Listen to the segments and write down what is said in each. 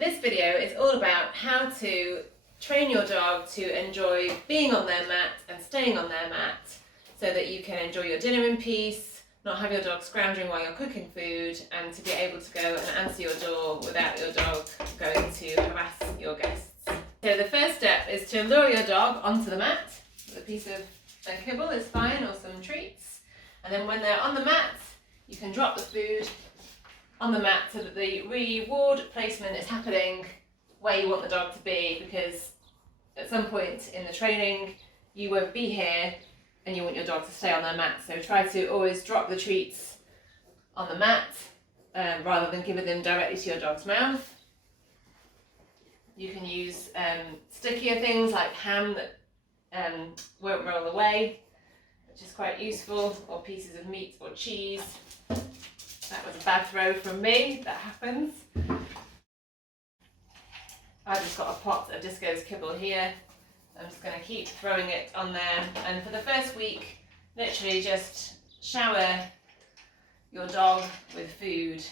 This video is all about how to train your dog to enjoy being on their mat and staying on their mat so that you can enjoy your dinner in peace, not have your dog scrounging while you're cooking food, and to be able to go and answer your door without your dog going to harass your guests. So the first step is to lure your dog onto the mat with a piece of kibble is fine, or some treats, and then when they're on the mat you can drop the food on the mat so that the reward placement is happening where you want the dog to be, because at some point in the training you won't be here and you want your dog to stay on their mat. So try to always drop the treats on the mat rather than giving them directly to your dog's mouth. You can use stickier things like ham that won't roll away, which is quite useful, or pieces of meat or cheese. That was a bad throw from me, that happens. I've just got a pot of Disco's kibble here. I'm just going to keep throwing it on there, and for the first week, literally just shower your dog with food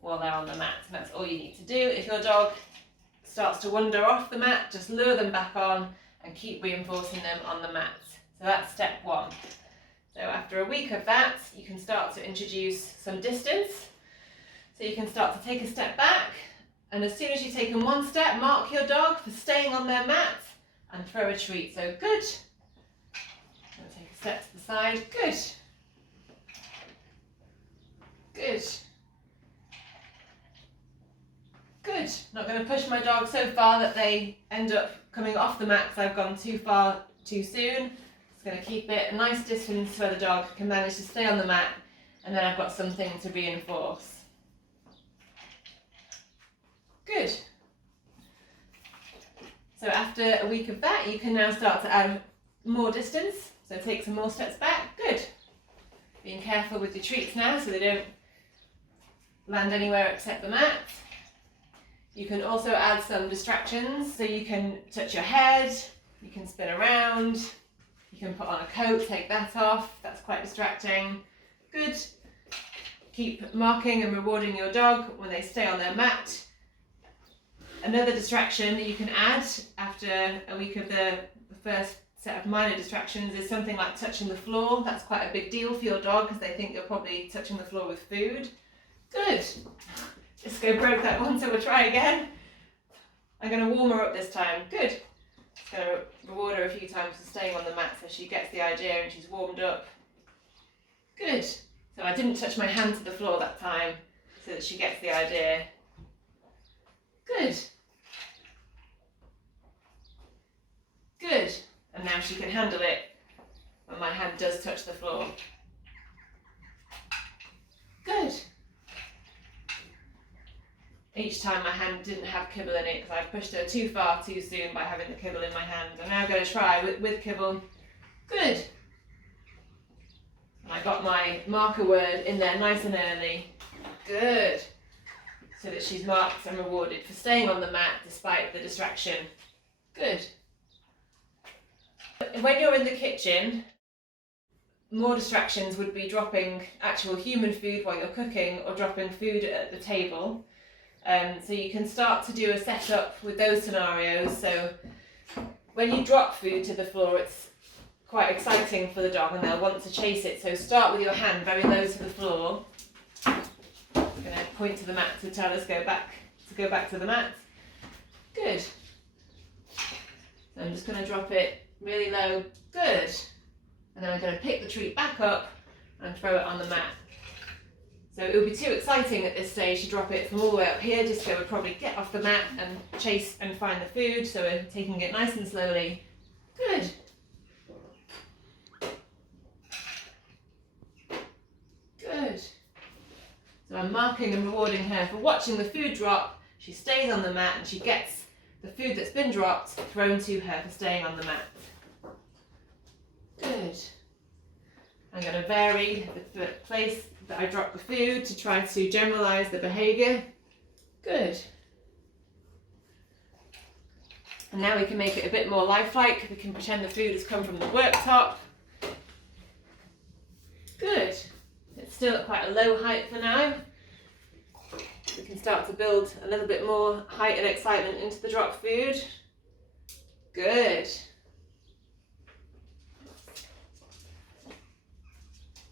while they're on the mat. That's all you need to do. If your dog starts to wander off the mat, just lure them back on and keep reinforcing them on the mat. So that's step one. So after a week of that, you can start to introduce some distance. So you can start to take a step back, and as soon as you've taken one step, mark your dog for staying on their mat and throw a treat. So good. Going to take a step to the side. Good. Good. Good. Not going to push my dog so far that they end up coming off the mat because I've gone too far too soon. Just going to keep it a nice distance where the dog can manage to stay on the mat, and then I've got something to reinforce. Good. So after a week of that, you can now start to add more distance. So take some more steps back. Good. Being careful with your treats now so they don't land anywhere except the mat. You can also add some distractions. So you can touch your head, you can spin around, you can put on a coat, take that off. That's quite distracting. Good. Keep marking and rewarding your dog when they stay on their mat. Another distraction that you can add after a week of the first set of minor distractions is something like touching the floor. That's quite a big deal for your dog because they think you're probably touching the floor with food. Good. Disco broke that one, so we'll try again. I'm going to warm her up this time. Good. Just going to reward her a few times for staying on the mat so she gets the idea and she's warmed up. Good. So I didn't touch my hand to the floor that time so that she gets the idea. Good. Good. And now she can handle it when my hand does touch the floor. Good. Each time my hand didn't have kibble in it because I pushed her too far too soon by having the kibble in my hand. I'm now going to try with kibble. Good. And I got my marker word in there nice and early. Good. So that she's marked and rewarded for staying on the mat despite the distraction. Good. When you're in the kitchen, more distractions would be dropping actual human food while you're cooking or dropping food at the table. So you can start to do a setup with those scenarios. So when you drop food to the floor, it's quite exciting for the dog and they'll want to chase it. So start with your hand very low to the floor. I'm going to point to the mat to tell us go back to the mat. Good. So I'm just going to drop it really low. Good. And then I'm going to pick the treat back up and throw it on the mat. So it would be too exciting at this stage to drop it from all the way up here. Disco would probably get off the mat and chase and find the food. So we're taking it nice and slowly. Good. Good. So I'm marking and rewarding her for watching the food drop. She stays on the mat and she gets the food that's been dropped thrown to her for staying on the mat. Good. I'm going to vary the place that I drop the food to try to generalise the behaviour. Good. And now we can make it a bit more lifelike. We can pretend the food has come from the worktop. Good. It's still at quite a low height for now. can start to build a little bit more height and excitement into the drop food. Good.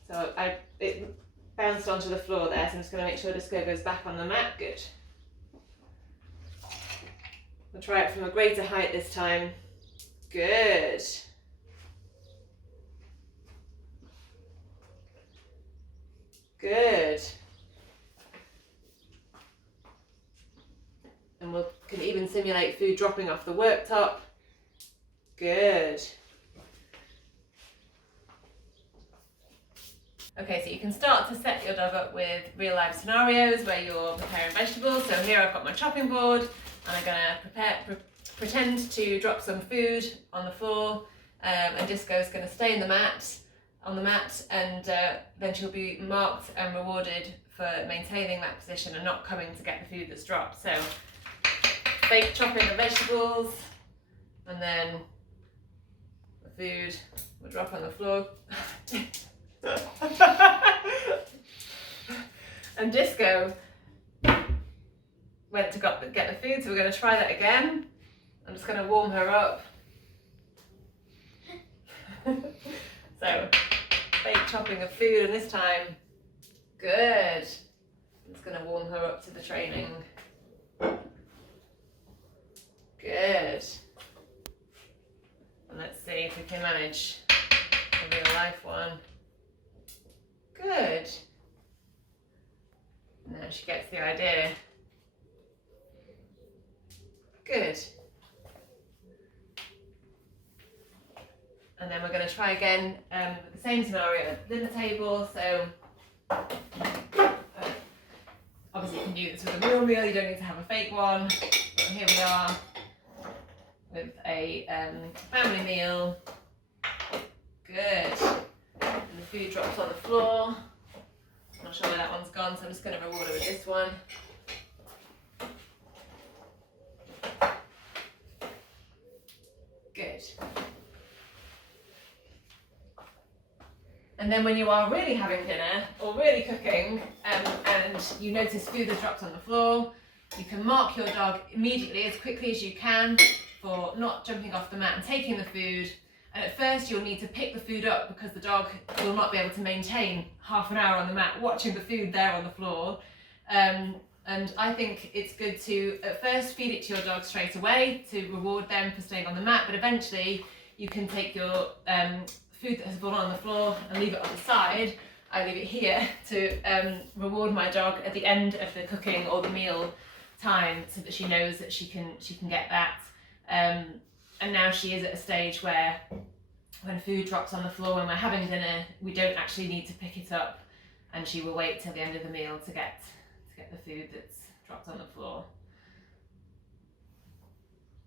So it bounced onto the floor there, so I'm just going to make sure Disco goes back on the mat. Good. We'll try it from a greater height this time. Good. Good. And we can even simulate food dropping off the worktop. Good. Okay, so you can start to set your dog up with real life scenarios where you're preparing vegetables. So here I've got my chopping board and I'm going to pretend to drop some food on the floor, and Disco's going to stay on the mat, and then she'll be marked and rewarded for maintaining that position and not coming to get the food that's dropped. So fake chopping the vegetables, and then the food will drop on the floor. And Disco went to get the food, so we're going to try that again. I'm just going to warm her up. So, fake chopping of food, and this time, good. I'm just going to warm her up to the training. Good. And let's see if we can manage a real life one. Good. Now she gets the idea. Good. And then we're going to try again with the same scenario at the dinner table. So obviously you can do this with a real meal, you don't need to have a fake one. But here we are with a family meal. Good. And the food drops on the floor. I'm not sure where that one's gone, so I'm just going to reward her with this one. Good. And then when you are really having dinner or really cooking, and you notice food has dropped on the floor, you can mark your dog immediately as quickly as you can for not jumping off the mat and taking the food. And at first you'll need to pick the food up because the dog will not be able to maintain half an hour on the mat watching the food there on the floor. And I think it's good to at first feed it to your dog straight away to reward them for staying on the mat, but eventually you can take your food that has fallen on the floor and leave it on the side. I leave it here to reward my dog at the end of the cooking or the meal time, so that she knows that she can get that. And now she is at a stage where when food drops on the floor when we're having dinner, we don't actually need to pick it up, and she will wait till the end of the meal to get the food that's dropped on the floor.